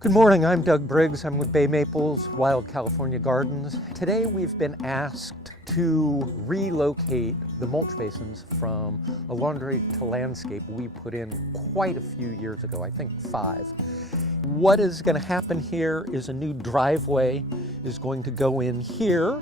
Good morning, I'm Doug Briggs. I'm with Bay Maples Wild California Gardens. Today we've been asked to relocate the mulch basins from a laundry to landscape we put in quite a few years ago, I think 5. What is going to happen here is a new driveway is going to go in here,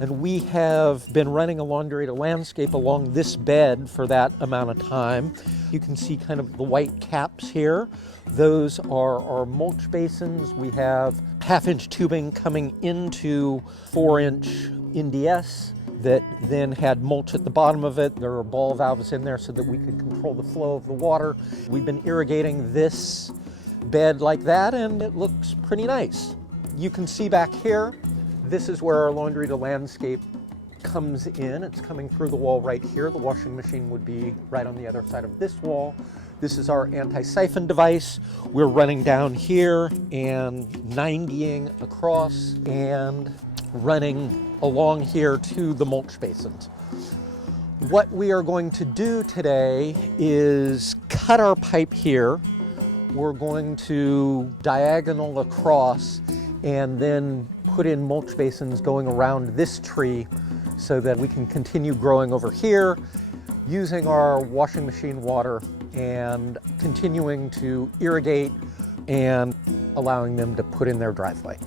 and we have been running a laundry to landscape along this bed for that amount of time. You can see kind of the white caps here. Those are our mulch basins. We have 1/2-inch tubing coming into 4-inch NDS that then had mulch at the bottom of it. There are ball valves in there so that we could control the flow of the water. We've been irrigating this bed like that, and it looks pretty nice. You can see back here, this is where our laundry to landscape comes in. It's coming through the wall right here. The washing machine would be right on the other side of this wall. This is our anti-siphon device. We're running down here and 90ing across and running along here to the mulch basins. What we are going to do today is cut our pipe here. We're going to diagonal across and then put in mulch basins going around this tree so that we can continue growing over here using our washing machine water and continuing to irrigate and allowing them to put in their driveway.